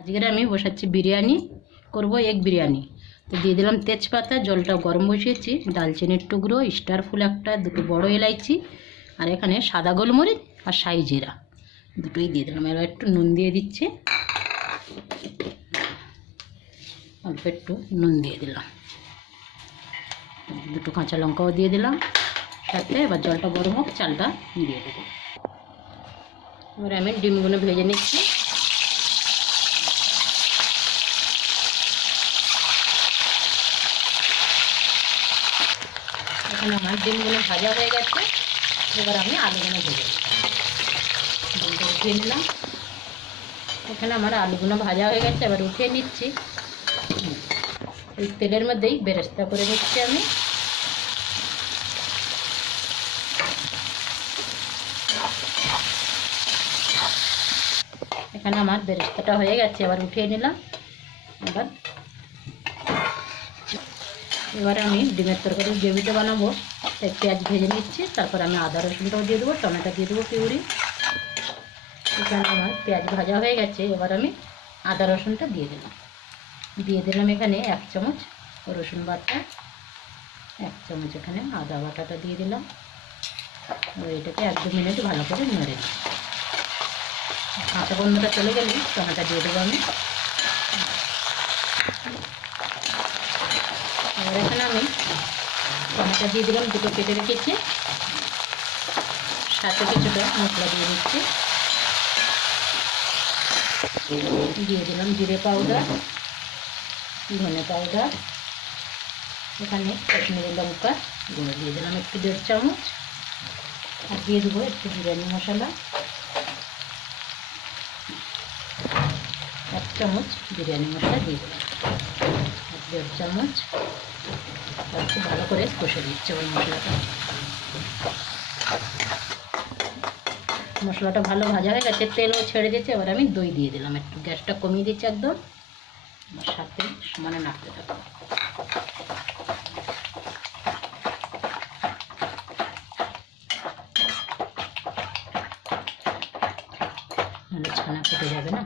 আজকের আমি বসাচ্ছি বিরিয়ানি, করব এগ বিরিয়ানি। তো দিয়ে দিলাম তেজপাতা, জলটা গরম বসিয়েছি দালচিনির টুকরো, স্টার ফুল একটা, দুটো বড় এলাইচি, আর এখানে সাদা গোলমরিচ আর সাই জিরা। দুটোই দিয়ে দিলাম। এবার একটু নুন দিয়ে দিচ্ছি। অল্প একটু নুন দিয়ে দিলাম। দুটো কাঁচা লঙ্কাও দিয়ে দিলাম। সাথে এবার জলটা গরম হোক, চালটা দিয়ে দেবো। এবার আমি ডিমগুলো ভেজে নিচ্ছি। এখানে আমার ডিমগুলো ভাজা হয়ে গেছে। এবার আমি আলুগুলো ভেজে উঠিয়ে নিলাম। এখানে আমার আলুগুলো ভাজা হয়ে গেছে, এবার উঠিয়ে নিচ্ছি। এই তেলের মধ্যেই বেরেস্তা করে নিচ্ছি আমি। এখানে আমার বেরেস্তাটা হয়ে গেছে, এবার উঠিয়ে নিলাম। এবার এবারে আমি ডিমের তরকারি গ্রেভিটা বানাবো। তাই পেঁয়াজ ভেজে নিচ্ছি, তারপর আমি আদা রসুনটাও দিয়ে দেবো, টমেটো দিয়ে দেবো পিউরি। এখানে আমার পেঁয়াজ ভাজা হয়ে গেছে, এবার আমি আদা রসুনটা দিয়ে দিলাম। দিয়ে দিলাম এখানে এক চামচ রসুন বাটা, এক চামচ এখানে আদা বাটাটা দিয়ে দিলাম। এটাকে এক দু মিনিট ভালো করে নেড়ে দিই কাঁচা গন্ধটা চলে গেলে টমেটো দিয়ে দেবো আমি। এবার এখানে আমি টমেটো দিয়ে দিলাম, দুটো কেটে রেখেছি। সাথে কিছুটা মশলা দিয়ে দিচ্ছি। দিয়ে দিলাম জিরে পাউডার, ধনে পাউডার। এখানে কাশ্মীরি লঙ্কা গুঁড়ো দিয়ে দিলাম একটু দেড় চামচ। আর দিয়ে দেবো একটু বিরিয়ানি মশলা। এক চামচ বিরিয়ানি মশলা দিয়ে দিলাম। আর দেড় চামচ। আর খুব ভালো করে কষে দিচ্ছে ওই মশলাটা। মশলাটা ভালো ভাজা হয়ে গেছে, তেলও ছেড়ে দিয়েছে, এবার আমি দই দিয়ে দিলাম একটু। গ্যাসটা কমিয়ে দিচ্ছি একদম। সাথে সমানে নাড়তে থাকব ছানা কেটে যাবে না।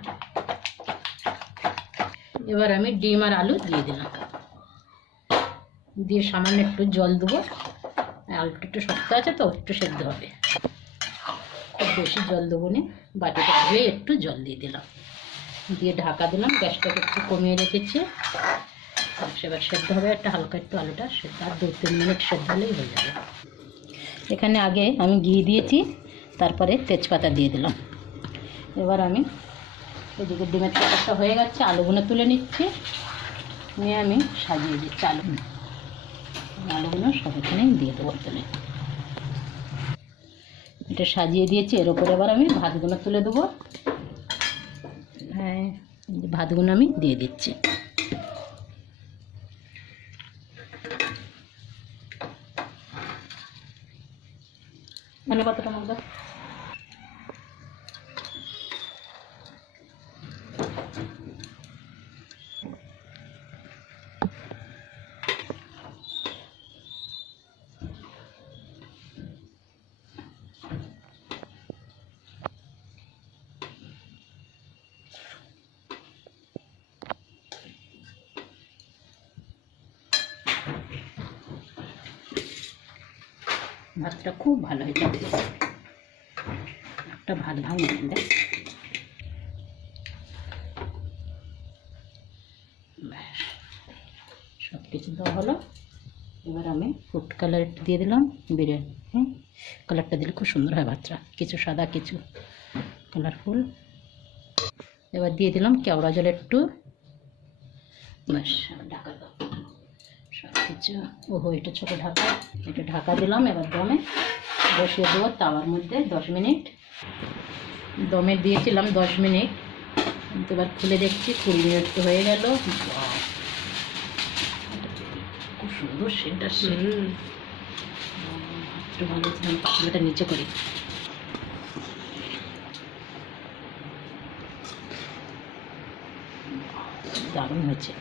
এবার আমি ডিম আর আলু দিয়ে দিলাম। দিয়ে সামান্য একটু জল দেবো। আলুটা একটু শক্ত আছে তো, একটু সেদ্ধ হবে। খুব বেশি জল দেবো না বাটিটা ধুয়ে একটু জল দিয়ে দিলাম। দিয়ে ঢাকা দিলাম, গ্যাসটাকে একটু কমিয়ে রেখেছি। সেবার সেদ্ধ হবে, একটা হালকা একটু আলুটা সেদ্ধ, আর দু তিন মিনিট সেদ্ধ হলেই হয়ে যাবে। এখানে আগে আমি ঘি দিয়েছি, তারপরে তেজপাতা দিয়ে দিলাম। এবার আমি এদিকে ডিমের তরকারিটা হয়ে গেছে আলুগুলো তুলে নিচ্ছি। নিয়ে আমি সাজিয়ে দিচ্ছি আলু। আলুগুলো সব এখানেই দিয়ে দেবো তেলে এটা সাজিয়ে দিয়েছি এর উপরে আবার আমি ভাতগুলো তুলে দেবো। হ্যাঁ ভাতগুলো আমি দিয়ে দিচ্ছি। মানে কতটা ভাতটা খুব ভালো হয়ে হয়েছে। একটা ভাত ভাঙে দেখ সব কিছু দেওয়া হলো। এবার আমি ফুড কালার দিয়ে দিলাম বিরিয়ানি। হ্যাঁ কালারটা দিলে খুব সুন্দর হয় ভাতটা। কিছু সাদা, কিছু কালারফুল এবার দিয়ে দিলাম কেওড়া জল একটু ব্যাস ঢাকা দাও সব কিছু ওহো এটা ছোটো ঢাকা। এটা ঢাকা দিলাম এবার দমে। বসিয়ে দেবো তাওয়ার মধ্যে দশ মিনিট। দমে দিয়েছিলাম দশ মিনিট। কিন্তু এবার খুলে দেখছি কুড়ি মিনিট তো হয়ে গেল। খুব সুন্দর সেন্টার একটু ভালো ছিলাম নিচে করি। দারুণ হয়েছে।